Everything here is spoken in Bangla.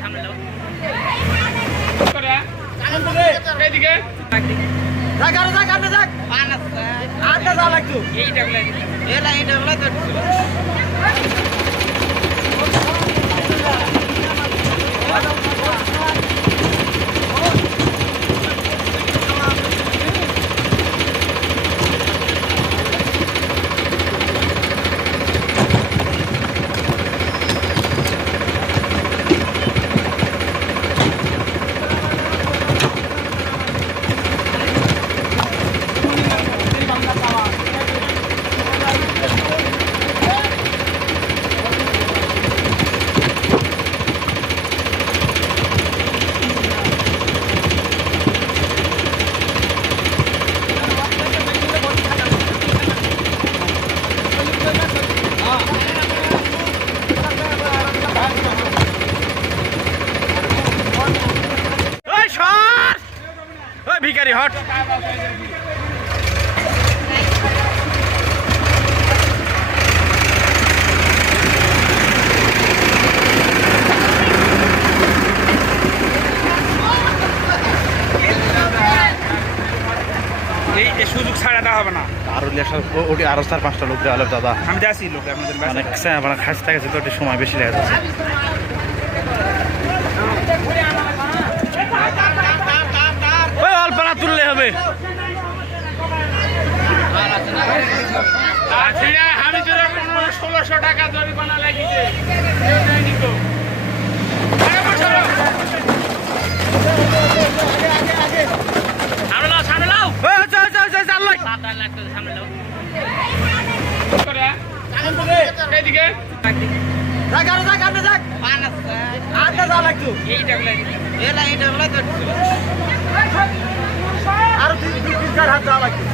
সামনে ভিখারি হট এই সুযোগ ছাড়া দেওয়া হবে না ওটি আরো 4-5টা লোক দেওয়া দাদা আমি যাচ্ছি লোক আপনাদের মানে খাসতে গেছে তো একটু সময় বেশি লেগে যাচ্ছে অল্পনা তুললে হবে আমি তো 1600 টাকা জরিমানা লাগিয়েছে আরো 3-4 হাত দেওয়া লাগবে